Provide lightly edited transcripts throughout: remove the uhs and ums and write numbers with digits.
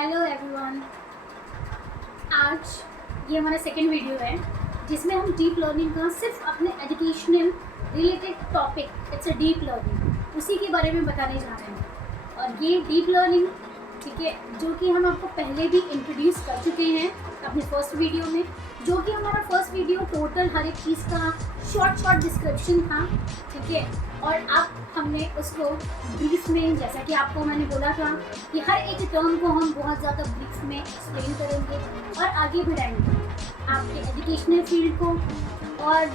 Hello everyone. आज ये हमारा सेकेंड वीडियो है जिसमें हम डीप लर्निंग का सिर्फ अपने educational related topic it's a deep learning उसी के बारे में बताने जा रहे हैं। और ये डीप लर्निंग ठीक है, जो कि हम आपको पहले भी इंट्रोड्यूस कर चुके हैं अपने फर्स्ट वीडियो में, जो कि हमारा फर्स्ट वीडियो टोटल हर एक चीज़ का शॉर्ट डिस्क्रिप्शन था। ठीक है, और अब हमने उसको ब्रीफ में, जैसा कि आपको मैंने बोला था कि हर एक टर्म को हम बहुत ज़्यादा ब्रीफ में एक्सप्लेन करेंगे और आगे बढ़ाएंगे आपके एजुकेशनल फील्ड को, और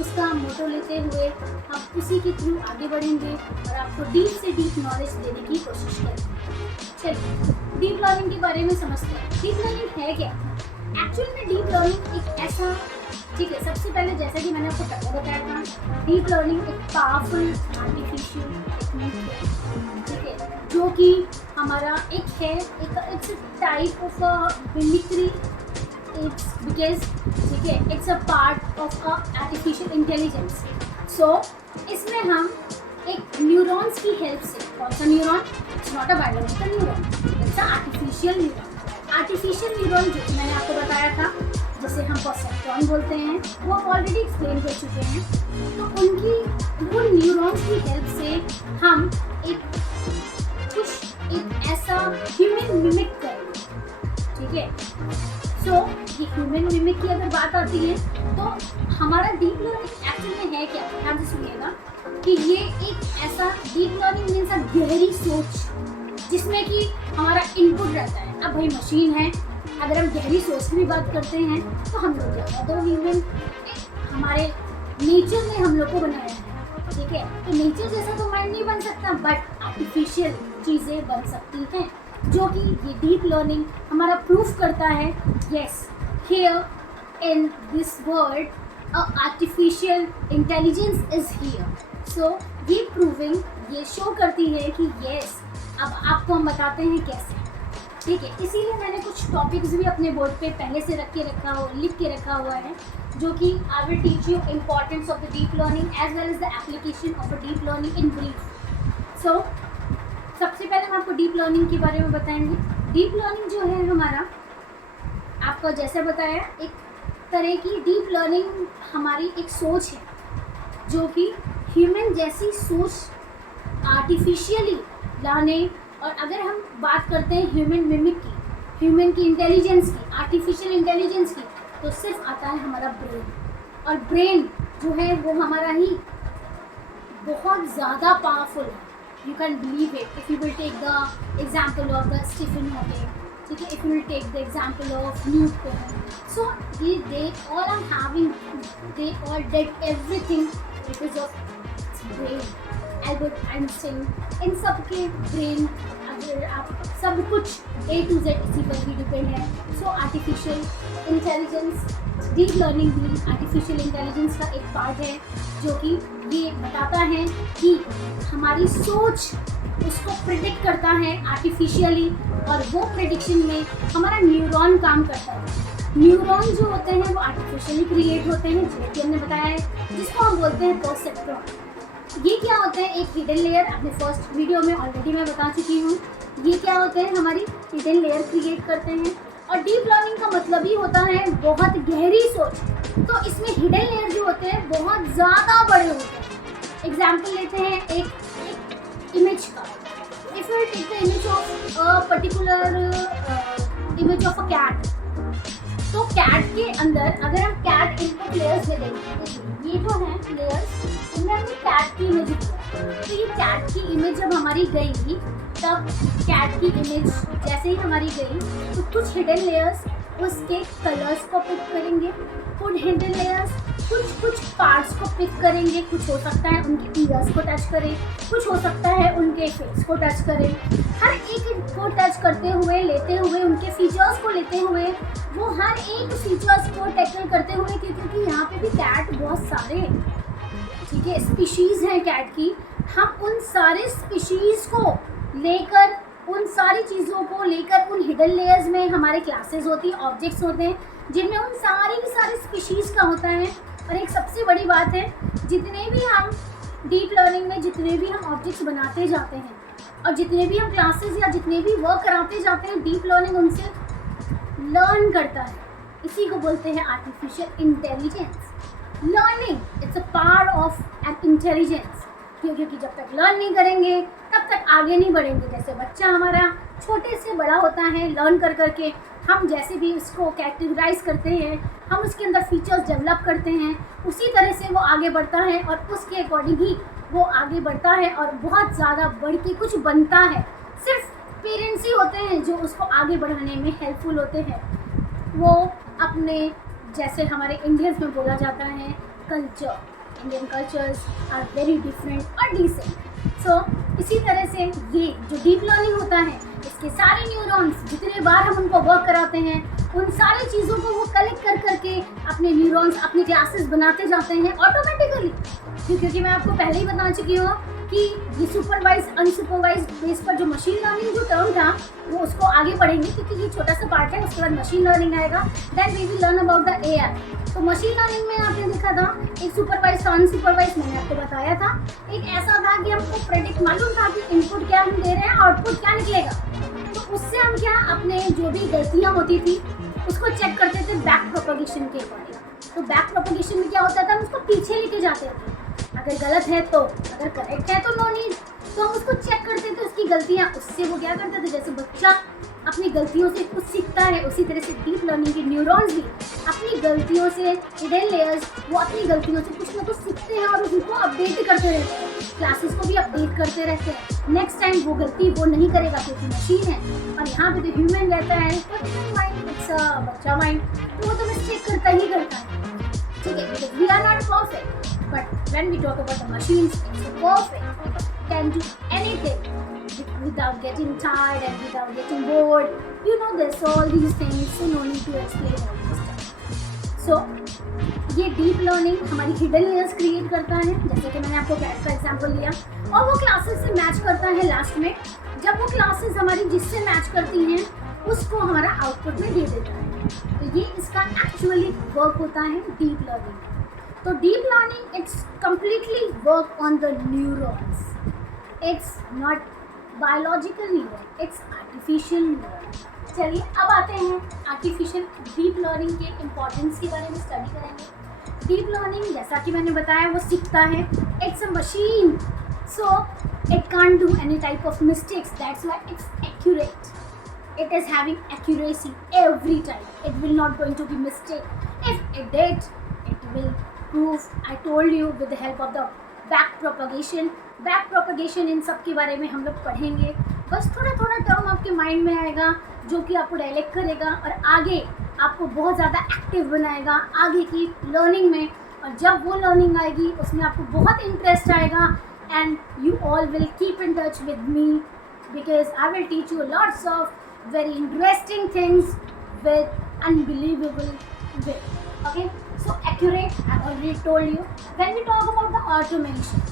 उसका मोटो लेते हुए हम उसी के थ्रू आगे बढ़ेंगे और आपको डीप से डीप नॉलेज देने की कोशिश करेंगे। चलिए डीप लर्निंग के बारे में समझते हैं। डीप लर्निंग है क्या? एक्चुअली में डीप लर्निंग एक ऐसा, ठीक है, सबसे पहले जैसा कि मैंने आपको पहले बताया था, डीप लर्निंग एक पावरफुल आर्टिफिशियल टेक्निक है, ठीक है, जो कि हमारा एक है, it's type of mimicry, it's because ठीक है, it's a part of a artificial intelligence. So इसमें हम एक न्यूरॉन्स की हेल्प से, कौन सा neuron? It's not a biological neuron, it's a artificial neuron. Artificial neuron जो मैंने आपको बताया था, जिसे हम परसेप्ट्रॉन बोलते हैं, वो ऑलरेडी एक्सप्लेन कर चुके हैं। तो वो न्यूरॉन्स की हेल्प से हम एक ऐसा ह्यूमन मिमिक करेंगे, ठीक है। सो ये ह्यूमन मिमिक की अगर बात आती है तो हमारा डीप लर्निंग एक्चुअल में है क्या? ध्यान से सुनिएगा कि ये एक ऐसा डीप लर्निंग मीन्स गहरी सोच जिसमें कि हमारा इनपुट रहता है। अब भाई मशीन है, अगर हम गहरी सोच की भी बात करते हैं तो हम लोग क्या, तो ह्यूमन हमारे नेचर ने हम लोग को बनाया है, ठीक है। तो नेचर जैसा तो माइंड नहीं बन सकता, बट आर्टिफिशियल चीज़ें बन सकती हैं, जो कि ये डीप लर्निंग हमारा प्रूफ करता है। Yes, here in this world artificial intelligence is here. So ये प्रूविंग, ये शो करती है कि यस, अब आपको हम बताते हैं कैसे, ठीक है। इसीलिए मैंने कुछ टॉपिक्स भी अपने बोर्ड पे पहले से लिख के रखा हुआ है, जो कि I will teach you importance of the deep learning as well as the application of a deep learning in brief. So सबसे पहले हम आपको डीप लर्निंग के बारे में बताएंगे। डीप लर्निंग जो है हमारा, आपको जैसे बताया, एक तरह की डीप लर्निंग हमारी एक सोच है, जो कि ह्यूमन जैसी सोच आर्टिफिशियली लाने। और अगर हम बात करते हैं ह्यूमन मिमिक की, ह्यूमन की इंटेलिजेंस की, आर्टिफिशियल इंटेलिजेंस की, तो सिर्फ आता है हमारा ब्रेन। और ब्रेन जो है वो हमारा ही बहुत ज़्यादा पावरफुल है। You can believe it if you will take the example of the Stephen Hawking, ठीक है, if you will take the example of Newton. So they all are having, they all did everything because of brain. Albert Einstein, इन सब के brain, अगर आप सब कुछ A to Z इसी पर ही डिपेंड है। सो आर्टिफिशियल इंटेलिजेंस, डीप लर्निंग भी आर्टिफिशियल इंटेलिजेंस का एक पार्ट है, जो कि ये बताता है कि हमारी सोच उसको प्रिडिक्ट करता है आर्टिफिशियली, और वो प्रिडिक्शन में हमारा न्यूरॉन काम करता है। न्यूरॉन जो होते हैं वो आर्टिफिशियली क्रिएट होते हैं, जो कि हमने बताया है, जिसको हम बोलते हैं परसेप्ट्रॉन। ये क्या होता है? एक हिडन लेयर, अपने फर्स्ट वीडियो में ऑलरेडी मैं बता चुकी हूँ। ये क्या होते हैं? हमारी हिडन लेयर क्रिएट करते हैं। और डीप लर्निंग का मतलब ही होता है बहुत गहरी सोच। तो इसमें हिडन लेयर जो होते हैं बहुत ज़्यादा बड़े होते हैं। एग्जाम्पल लेते हैं एक इमेज का। If you take the image of a particular image of a cat, तो कैट के अंदर अगर हम कैट इनपुट लेयर्स में देखें, ये जो है लेयर्स, इनमें हमने कैट की इमेज दी, तो ये कैट की इमेज जब हमारी गई, तब कैट की इमेज जैसे ही हमारी गई, तो कुछ हिडन लेयर्स उसके कलर्स को पिक करेंगे, कुछ हिडन लेयर्स कुछ पार्ट्स को पिक करेंगे। कुछ हो सकता है उनके ईयर्स को टच करें, कुछ हो सकता है उनके फेस को टच करें। हर एक को टच करते हुए, लेते हुए, उनके फीचर्स को लेते हुए, वो हर एक फीचर्स को टैकल करते हुए, क्योंकि यहाँ पे भी कैट बहुत सारे, ठीक है, स्पीशीज़ हैं कैट की। हम उन सारे स्पीशीज़ को लेकर, उन सारी चीज़ों को लेकर, उन हिडन लेयर्स में हमारे क्लासेस होती हैं, ऑब्जेक्ट्स होते हैं, जिनमें उन सारे स्पीशीज़ का होता है। और एक सबसे बड़ी बात है, जितने भी हम डीप लर्निंग में जितने भी हम ऑब्जेक्ट्स बनाते जाते हैं, और जितने भी हम क्लासेस या जितने भी वर्क कराते जाते हैं, डीप लर्निंग उनसे लर्न करता है। इसी को बोलते हैं artificial intelligence. Learning it's a part of N intelligence, क्योंकि जब तक लर्न नहीं करेंगे तब तक आगे नहीं बढ़ेंगे। जैसे बच्चा हमारा छोटे से बड़ा होता है, लर्न कर करके हम जैसे भी उसको कैटेगराइज करते हैं, हम उसके अंदर फीचर्स डेवलप करते हैं, उसी तरह से वो आगे बढ़ता है और उसके अकॉर्डिंग ही वो आगे बढ़ता है और बहुत ज़्यादा बढ़ के कुछ बनता है। सिर्फ पेरेंट्स ही होते हैं जो उसको आगे बढ़ाने में हेल्पफुल होते हैं। वो अपने, जैसे हमारे इंडियंस में बोला जाता है culture, Indian cultures are very different और डिसेंट। सो इसी तरह से ये जो डीप लर्निंग होता है, इसके सारे न्यूरॉन्स जितने बार हम उनको वर्क कराते हैं, उन सारी चीज़ों को वो कलेक्ट कर करके अपने न्यूरॉन्स, अपनी क्लासेस बनाते जाते हैं ऑटोमेटिकली। क्योंकि मैं आपको पहले ही बता चुकी हूँ कि ये सुपरवाइज अनसुपरवाइज बेस पर जो मशीन लर्निंग जो टर्म था वो उसको आगे बढ़ेंगे, क्योंकि ये छोटा सा पार्ट है। उसके बाद मशीन लर्निंग आएगा, then we will learn about the AI. तो मशीन लर्निंग में आपने देखा था एक सुपरवाइज था, अनसुपरवाइज मैंने आपको बताया था। एक ऐसा था कि हमको प्रेडिक्ट मालूम था कि इनपुट क्या हम दे रहे हैं, आउटपुट क्या निकलेगा। तो उससे हम क्या अपने जो भी गलतियाँ होती थी उसको चेक करते थे बैक प्रोपगेशन के अकॉर्डिंग। तो बैक प्रोपगेशन में क्या होता था, हम उसको पीछे लेके जाते थे। अगर गलत है तो, अगर करेक्ट है तो नो नीड। तो हम उसको चेक करते थे उसकी गलतियाँ। उससे वो क्या करते थे, जैसे बच्चा अपनी गलतियों से कुछ सीखता है, उसी तरह से डीप लर्निंग के न्यूरॉन्स भी अपनी गलतियों से, हिडन लेयर्स, वो अपनी गलतियों से कुछ ना कुछ सीखते हैं और उनको अपडेट करते रहते हैं, क्लासेस को भी अपडेट करते रहते हैं। नेक्स्ट टाइम वो गलती वो नहीं करेगा क्योंकि मशीन है, और यहाँ पे तो ह्यूमन रहता है, माइंड, इट्स बच्चा माइंड, तो वो तो मिस्टेक करता ही करता है। ठीक है, because we are not perfect, but when we talk about the machines, it's perfect, can do anything without getting tired and without getting bored. You know this, all these things, so no need to explain all this stuff. So ये deep learning हमारी hidden layers create करता है, जैसे कि मैंने आपको cat का example दिया, और वो क्लासेस से मैच करता है। लास्ट में जब वो क्लासेस हमारी जिससे मैच करती हैं उसको हमारा आउटपुट में दे देता है। तो ये इसका एक्चुअली वर्क होता है डीप लर्निंग। तो deep learning it's completely work on the neurons, it's not biological neuron, it's artificial neuron. चलिए अब आते हैं आर्टिफिशियल डीप लर्निंग के इम्पोर्टेंस के बारे में स्टडी करेंगे। डीप लर्निंग जैसा कि मैंने बताया वो सीखता है, it's a machine, so it can't do any type of mistakes, that's why it's accurate. It is having accuracy every time. It will not going to be mistake. If it did, it will prove. I told you with the help of the back propagation. Back propagation इन सब के बारे में हम लोग पढ़ेंगे। बस थोड़ा थोड़ा टर्म आपके माइंड में आएगा जो कि आपको डायलेक्ट करेगा और आगे आपको बहुत ज़्यादा एक्टिव बनाएगा आगे की लर्निंग में। और जब वो लर्निंग आएगी उसमें आपको बहुत इंटरेस्ट आएगा, and you all will keep in touch with me because I will teach you lots of very interesting things with unbelievable way. Okay, so accurate, I already told you. When we talk about the automation,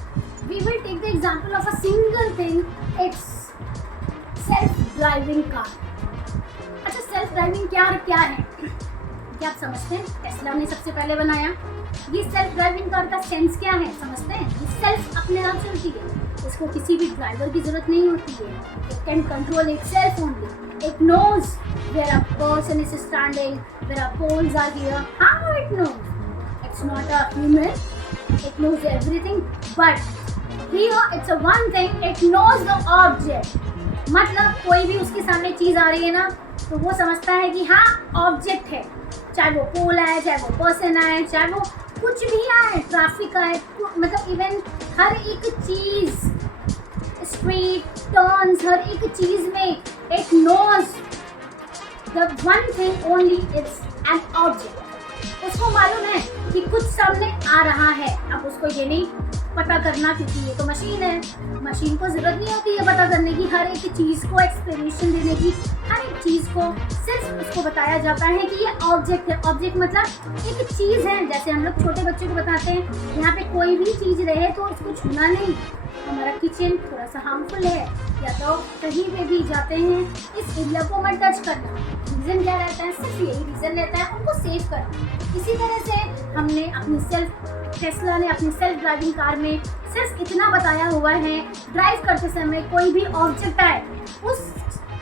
we will take the example of a single thing, it's self-driving car. अच्छा, self driving क्या है क्या आप समझते हैं? Tesla ने सबसे पहले बनाया। ये सेल्फ ड्राइविंग कार का सेंस क्या है समझते हैं? ये सेल्फ अपने आप चलती है, इसको किसी भी ड्राइवर की जरूरत नहीं होती है। It can control itself only. It knows where a person is standing, where a poles are here. How it knows? It's not a human. It knows everything. But here it's a one thing. It knows the object. मतलब कोई भी उसके सामने चीज़ आ रही है ना, तो वो समझता है कि हाँ ऑब्जेक्ट है, चाहे वो पोल आए, चाहे वो पर्सन आए, चाहे वो कुछ भी आए, ट्रैफिक आए, मतलब इवन हर एक चीज़, स्ट्रीट टर्न्स, हर एक चीज़ में it knows the one thing only, it's an object. उसको मालूम है कि कुछ सामने आ रहा है। अब उसको ये नहीं पता करना क्योंकि ये तो मशीन है, मशीन को ज़रूरत नहीं होती है पता करने की, हर एक चीज़ को एक्सप्लेनेशन देने की, हर एक चीज़ को सिर्फ उसको बताया जाता है कि ये ऑब्जेक्ट है। ऑब्जेक्ट मतलब एक चीज़ है, जैसे हम लोग छोटे बच्चों को बताते हैं यहाँ पे कोई भी चीज़ रहे तो उसको छूना नहीं। हमारा किचन थोड़ा सा हार्मफुल है, या तो कहीं पे भी जाते हैं इस एरिया को मत टच करना। रीज़न क्या रहता है? सिर्फ यही रीज़न रहता है, उनको सेव करना। इसी तरह से हमने अपनी सेल्फ टेस्ला ने अपनी सेल्फ ड्राइविंग कार में सिर्फ इतना बताया हुआ है, ड्राइव करते समय कोई भी ऑब्जेक्ट आए उस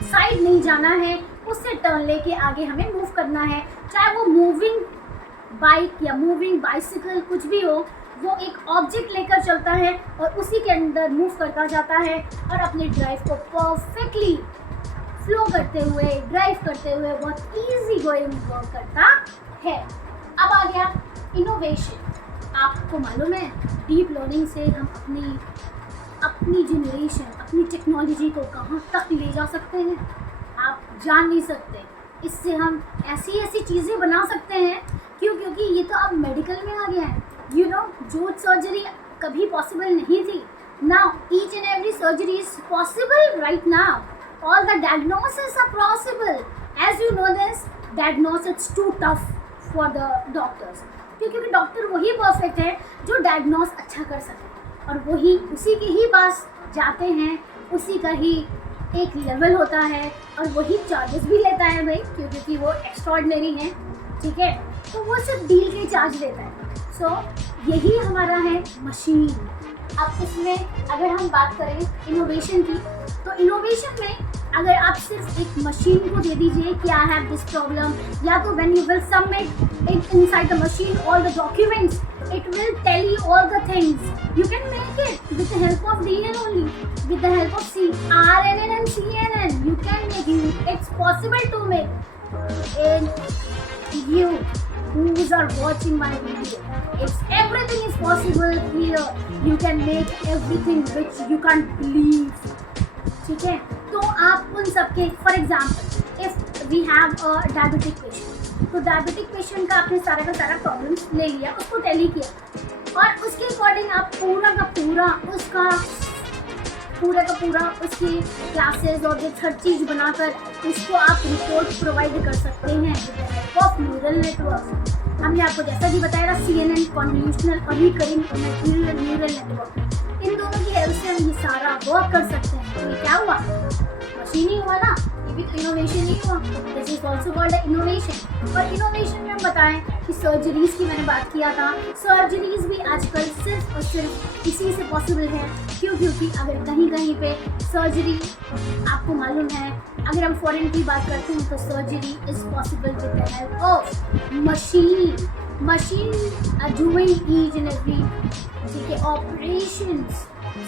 साइड नहीं जाना है, उससे टर्न लेके आगे हमें मूव करना है, चाहे वो मूविंग बाइक या मूविंग बाइसिकल कुछ भी हो, वो एक ऑब्जेक्ट लेकर चलता है और उसी के अंदर मूव करता जाता है और अपने ड्राइव को परफेक्टली फ्लो करते हुए, ड्राइव करते हुए बहुत इजी गोइंग वर्क करता है। अब आ गया इनोवेशन। आपको मालूम है डीप लर्निंग से हम अपनी जनरेशन, अपनी टेक्नोलॉजी को कहाँ तक ले जा सकते हैं, आप जान नहीं सकते। इससे हम ऐसी ऐसी चीज़ें बना सकते हैं, क्योंकि ये तो अब मेडिकल में आ गया है। यू नो, जो सर्जरी कभी पॉसिबल नहीं थी, now each and every surgery is possible right now. All the diagnoses are possible. As you know this, diagnosis is too tough for the doctors. क्योंकि डॉक्टर वही perfect है जो diagnose अच्छा कर सके और वही उसी के ही पास जाते हैं, उसी का ही एक लेवल होता है और वही चार्जेस भी लेता है भाई, क्योंकि वो एक्स्ट्रॉर्डिनरी है, ठीक है। तो वो सिर्फ डील के चार्ज लेता है। सो यही हमारा है मशीन। अब इसमें अगर हम बात करें इनोवेशन की, तो इनोवेशन में अगर आप सिर्फ एक मशीन को दे दीजिए कि आई हैव दिस प्रॉब्लम, या तो when you will submit it inside the machine all the documents, it will tell you all the things. You can make it with the help of DNA only, with the help of RNN and CNN. You can make it. It's possible to make. And you who are watching my video, everything is possible here. You can make everything which you can't believe. ठीक है, तो आप उन सबके, for example if we have a diabetic patient, तो diabetic patient का आपने सारा का सारा प्रॉब्लम्स ले लिया, उसको टैली किया और उसके अकॉर्डिंग आप पूरा का पूरा उसकी क्लासेस और जो हर चीज़ बनाकर उसको आप रिपोर्ट प्रोवाइड कर सकते हैं with the help of neural network. हमने आपको जैसा कि बताया था CNN, कन्वोल्यूशनल और रिकरिंग न्यूरल नेटवर्क, इन दोनों की हेल्प से हम ये सारा वर्क कर सकते हैं। तो ये क्या हुआ, मशीन ही हुआ ना, ये भी तो इनोवेशन ही हुआ। This is also called innovation. और इनोवेशन में हम बताएं कि सर्जरीज की मैंने बात किया था, सर्जरीज भी आजकल सिर्फ और सिर्फ इसी से पॉसिबल है। क्योंकि अगर कहीं पे सर्जरी, आपको मालूम है अगर हम फॉरेन की बात करते हैं तो surgery is possible with the help of machine doing each and every, ठीक है, operations.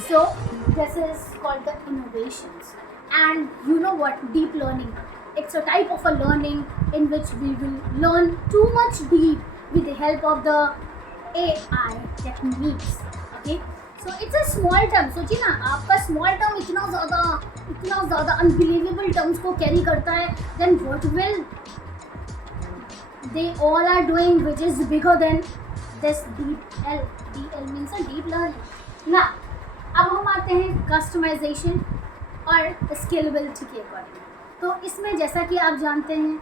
So this is called the innovations. And you know what, deep learning, it's a type of a learning in which we will learn too much deep with the help of the AI techniques. Okay, so it's a small term. सोचिए ना, आपका small term इतना ज़्यादा unbelievable terms को carry करता है, then what will they all are doing which is bigger than this DL means a deep learning. ना अब हम आते हैं कस्टमाइजेशन और स्केलेबिलिटी के अकॉर्डिंग। तो इसमें जैसा कि आप जानते हैं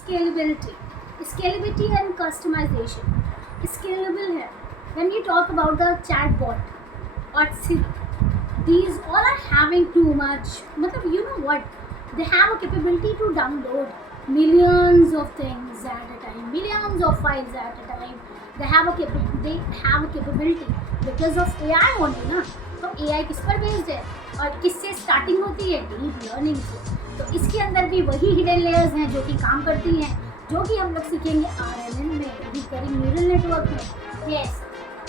स्केलेबिलिटी एंड कस्टमाइजेशन। स्केलेबल है when you talk about the chatbot और these all are having too much, मतलब you know what, they have a capability to download millions of things at a time, millions of files at a time. They have a capability because of AI only ना। तो AI किस पर based है और किससे starting होती है, deep learning से। तो इसके अंदर भी वही हिडन लेयर्स हैं जो कि काम करती हैं, जो कि हम लोग सीखेंगे RNN में, रिकरिंग न्यूरल नेटवर्क में। यस,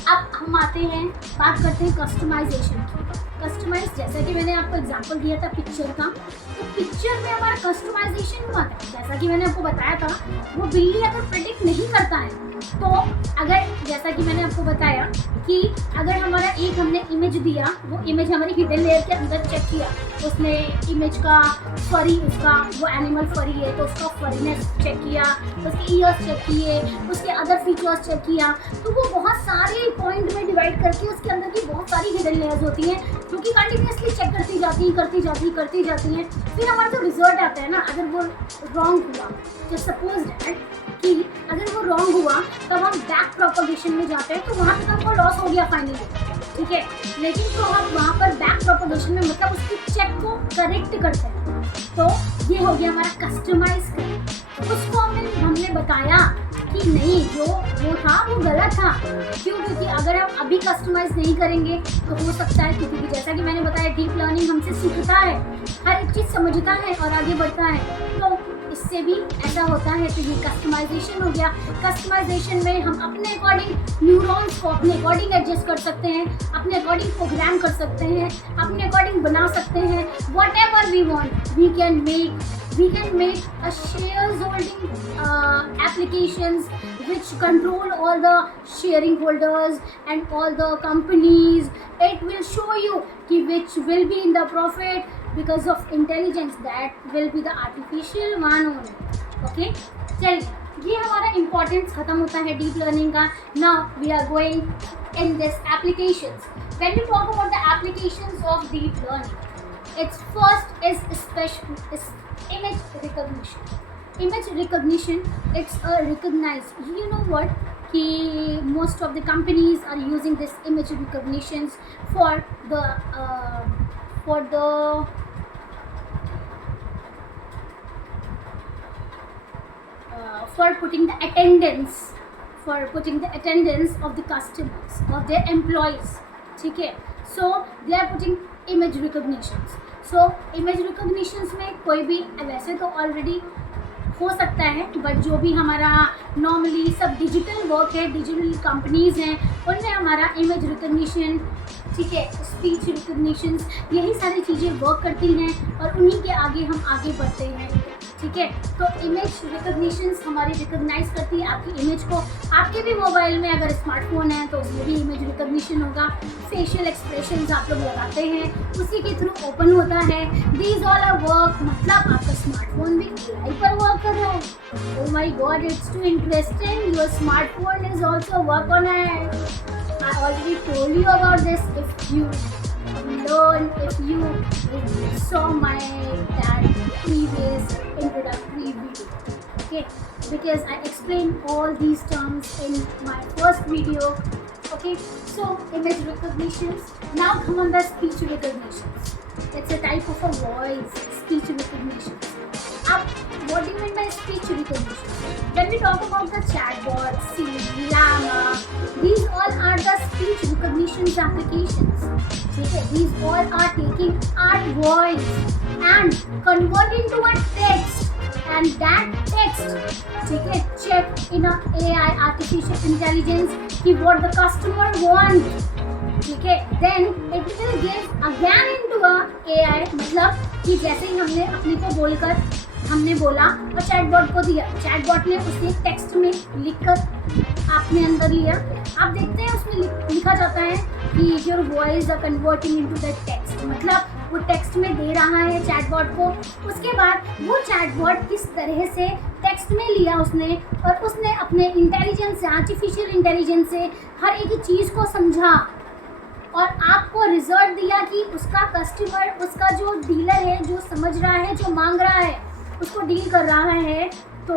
अब हम आते हैं, बात करते हैं कस्टमाइजेशन की। कस्टमाइज, जैसा कि मैंने आपको एग्जांपल दिया था पिक्चर का, तो पिक्चर में हमारा कस्टमाइजेशन हुआ था। जैसा कि मैंने आपको बताया था, वो बिल्ली अगर प्रेडिक्ट नहीं करता है तो अगर, जैसा कि मैंने आपको बताया कि अगर हमारा एक हमने इमेज दिया, वो इमेज हमारी हिडन लेयर के अंदर चेक किया, उसने इमेज का फरी, उसका वो एनिमल फरी है तो उसका फरीनेस चेक किया, उसके ईयर्स चेक किए, उसके अदर फीचर्स चेक किया, तो वो बहुत सारे पॉइंट में डिवाइड करके उसके अंदर की बहुत सारी हिडन लेयर्स होती हैं जो कि कंटिन्यूसली चेक करती जाती हैं। फिर हमारा जो रिजल्ट आता है ना, अगर वो रॉन्ग हुआ, तो सपोज दैट कि अगर वो रॉन्ग हुआ तब हम बैक प्रोपगेशन में जाते हैं, तो वहाँ तक हमको लॉस हो गया फाइनली, ठीक है। लेकिन तो हम वहाँ पर बैक प्रोपगेशन में मतलब उसकी चेक को करेक्ट करते हैं, तो ये हो गया हमारा कस्टमाइज कर। उसको हमने बताया कि नहीं, जो वो था वो गलत था। क्यों? क्योंकि अगर हम अभी कस्टमाइज नहीं करेंगे तो हो सकता है, क्योंकि जैसा कि मैंने बताया डीप लर्निंग हमसे सीखता है, हर एक चीज़ समझता है और आगे बढ़ता है। तो इससे भी ऐसा होता है। तो ये कस्टमाइजेशन हो गया। कस्टमाइजेशन में हम अपने अकॉर्डिंग न्यूरॉन्स को अपने अकॉर्डिंग एडजस्ट कर सकते हैं, अपने अकॉर्डिंग प्रोग्राम कर सकते हैं, अपने अकॉर्डिंग बना सकते हैं। Whatever we want we can make a shares holding applications which control all the sharing holders and all the companies. It will show you कि which will be in the profit because of intelligence, that will be the artificial one only. Okay, चलिए ये हमारा importance खत्म होता है deep learning का. Now we are going in this applications. When we talk about the applications of deep learning, its first is image recognition. Image recognition, it's a recognize. You know what? कि most of the companies are using this image recognitions for the for putting the attendance of the customers, of their employees. ठीक है, so they are putting image recognitions. So image recognitions में कोई भी, वैसे तो already हो सकता है, बट जो भी हमारा नॉर्मली सब डिजिटल वर्क है, डिजिटल कंपनीज हैं, उनमें हमारा इमेज रिकग्निशन, ठीक है, स्पीच रिकग्निशन, यही सारी चीज़ें वर्क करती हैं और उन्हीं के आगे हम आगे बढ़ते हैं. ठीक है, तो इमेज रिकग्निशंस हमारी रिकग्नाइज करती है आपकी इमेज को. आपके भी मोबाइल में अगर स्मार्टफोन है तो उसमें भी इमेज रिकग्निशन होगा. फेशियल एक्सप्रेशंस आप लोग लगाते हैं, उसी के थ्रू ओपन होता है. दीज ऑल आर वर्क, मतलब आपका स्मार्टफोन भी एआई पर वर्क कर रहा है. Oh my God, it's too interesting. Your smartphone is also work on it. I already told you about this. If you saw my that previous introductory video, okay, because I explained all these terms in my first video. Okay, so image recognitions. Now come on the speech recognitions. It's a type of a voice speech recognition. What do you mean by speech recognition? When we talk about the chatbot, Siri, Llama, these all are the speech recognition applications. Okay, these all are taking our voice and converting to a text, and that text, okay, check in a AI, artificial intelligence, कि what the customer want. ठीक है, then it will give again into a AI. मतलब कि जैसे ही हमने अपने को बोलकर हमने बोला और चैटबॉट को दिया, चैटबॉट ने उसे टेक्स्ट में लिखकर आपने अंदर लिया. आप देखते हैं उसमें लिखा जाता है कि your voice are converting into the text, मतलब वो टेक्स्ट में दे रहा है चैटबॉट को. उसके बाद वो चैटबॉट किस तरह से टेक्स्ट में लिया उसने, और उसने अपने इंटेलिजेंस से, आर्टिफिशियल इंटेलिजेंस से हर एक चीज़ को समझा और आपको रिजल्ट दिया कि उसका कस्टमर, उसका जो डीलर है, जो समझ रहा है, जो मांग रहा है, उसको डील कर रहा है, तो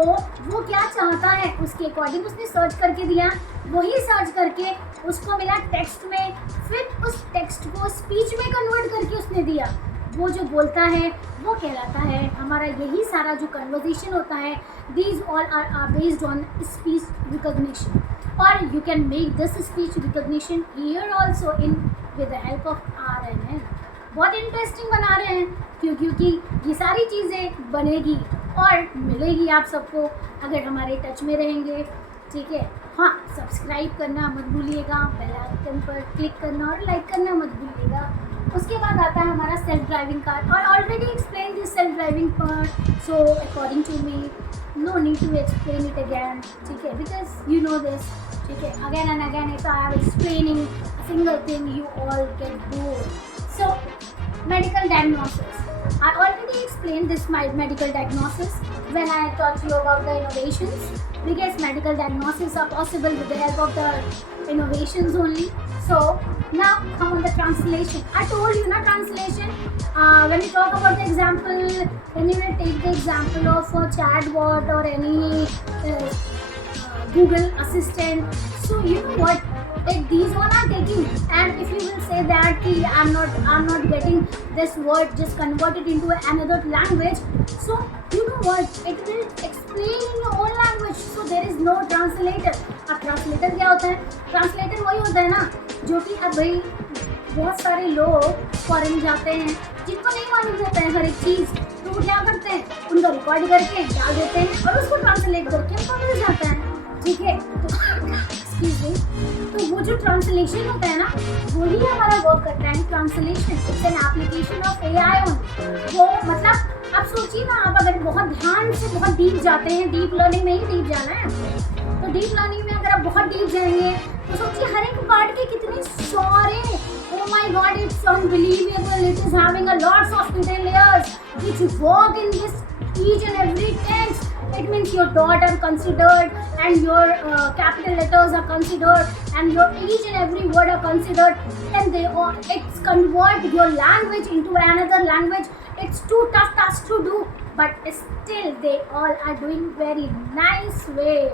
वो क्या चाहता है उसके अकॉर्डिंग उसने सर्च करके दिया. वही सर्च करके उसको मिला टेक्स्ट में, फिर उस टेक्स्ट को स्पीच में कन्वर्ट करके उसने दिया. वो जो बोलता है वो कहलाता है हमारा. यही सारा जो कन्वर्सेशन होता है, these all are based on speech recognition. और you can make this speech recognition here also in with the help of RNN. बहुत इंटरेस्टिंग बना रहे हैं क्योंकि ये सारी चीज़ें बनेगी और मिलेगी आप सबको अगर हमारे टच में रहेंगे. ठीक है, हाँ, सब्सक्राइब करना मत भूलिएगा, बेल आइकन पर क्लिक करना और लाइक करना मत भूलिएगा. उसके बाद आता है हमारा सेल्फ ड्राइविंग कार. और already explain this self driving part, so according to me no need to explain it again. ठीक है, बिकॉज यू नो दिस. ठीक है, again and again if I am explaining single thing you all get bored. So, medical diagnosis. I already explained this medical diagnosis when I taught you about the innovations, because medical diagnosis are possible with the help of the innovations only. So, now come on the translation. I told you, translation. When we talk about the example, when you will take the example of a chatbot or any Google Assistant. So, you know what? these one are taking, and if you will say that ki I'm not getting this word, just convert it into another language, so you know what, it will explain in your own language, so there is no translator. अब translator क्या होता है? Translator वही होता है ना, जो कि अब भाई बहुत सारे लोग फॉरेन जाते हैं जिनको नहीं मालूम होता है हर एक चीज़, तो वो क्या करते हैं, उनका रिकॉर्ड करके डाल देते हैं और उसको ट्रांसलेट करके उनको मिल जाता है, ठीक है। तो वो जो ट्रांसलेशन होता है ना, वही हमारा वर्क करता है। Translation it's an application of AI on, वो मतलब आप सोचिए ना, आप अगर बहुत ध्यान से बहुत डीप जाते हैं, डीप लर्निंग में ही डीप जाना है, तो डीप लर्निंग में अगर आप बहुत डीप जाएंगे तो सोचिए हर एक पार्ट के कितने सारे, oh my god, it's unbelievable, it is having a lots of detail layers which work in this each and every text. It means your dot are considered and your capital letters are considered and your each and every word are considered, and they all, it's convert your language into another language. It's too tough task to do, but still they all are doing very nice way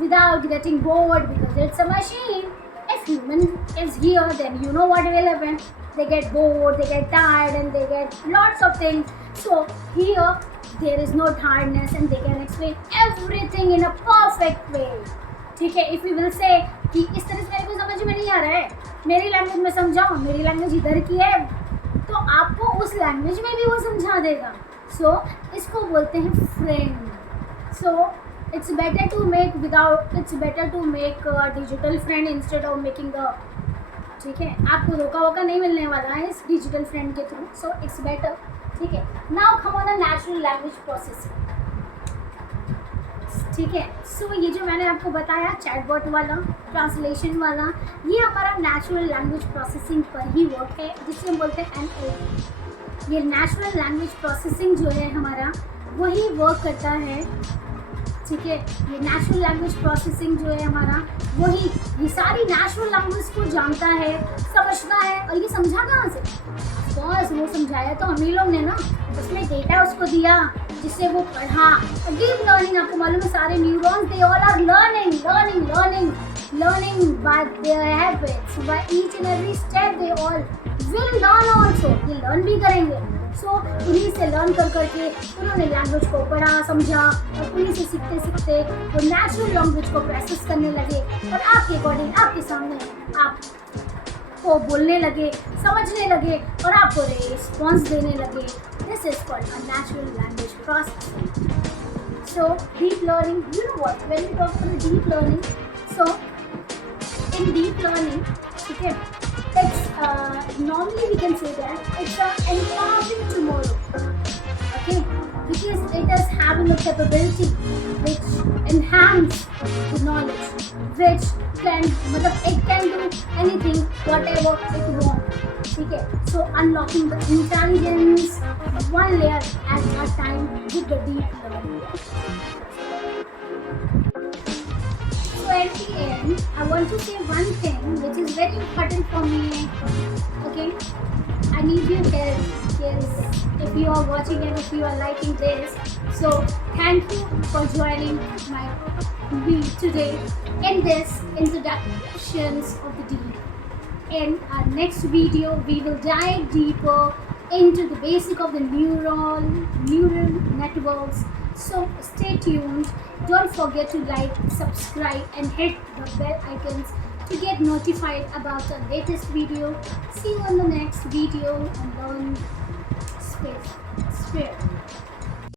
without getting bored, because it's a machine. If human is here, then you know what will happen. They get bored, they get tired, and they get lots of things. So here there is no tiredness and they can explain everything in a perfect way. ठीक है, if we will say कि इस तरह से मेरे को समझ में नहीं आ रहा है, मेरी लैंग्वेज में समझाओ, मेरी लैंग्वेज इधर की है, तो आपको उस लैंग्वेज में भी वो समझा देगा। So इसको बोलते हैं friend. So it's better to make a digital friend instead of making a, ठीक है, आपको धोखा नहीं मिलने वाला है इस डिजिटल फ्रेंड के थ्रू, सो इट्स बेटर, ठीक है। Now come on a natural language processing, ठीक है। सो ये जो मैंने आपको बताया चैटबॉट वाला, ट्रांसलेशन वाला, ये हमारा नेचुरल लैंग्वेज प्रोसेसिंग पर ही वर्क है, जिसे हम बोलते हैं NLP। ये नेचुरल लैंग्वेज प्रोसेसिंग जो है हमारा, वही वर्क करता है, ठीक है। ये नेचुरल लैंग्वेज प्रोसेसिंग जो है हमारा, वही ये सारी नेचुरल लैंग्वेज को जानता है, समझता है। और ये समझा कहाँ से? बस वो समझाया तो हम ही लोग ने ना, उसमें डेटा उसको दिया जिससे वो पढ़ा। डीप लर्निंग, आपको मालूम है सारे neurons they all are learning by their habits, by each and every step they all will learn also, ये लर्न भी करेंगे। सो उन्हीं से लर्न करके उन्होंने लैंग्वेज को पढ़ा, समझा, और उन्हीं से सीखते वो नेचुरल लैंग्वेज को प्रोसेस करने लगे और आपके अकॉर्डिंग आपके सामने आप को बोलने लगे, समझने लगे और आपको रिस्पॉन्स देने लगे। This is called a natural language processing. So deep learning, you know what, when we talk about deep learning, so in deep learning, ठीक है, it's normally we can say that it's empowering tomorrow, okay, because it is having a capability which enhance the knowledge, which can, मतलब it can do anything whatever it wants, ठीक है। So unlocking the intelligence one layer at a time with the deep learning. So at the end, I want to say one thing which is very important for me. Okay, I need your help. Yes, if you are watching and if you are liking this, so thank you for joining me today in this introductions of the deep. In our next video, we will dive deeper into the basic of the neural networks. So stay tuned. Don't forget to like, subscribe and hit the bell icons to get notified about the latest video. See you on the next video and learn space.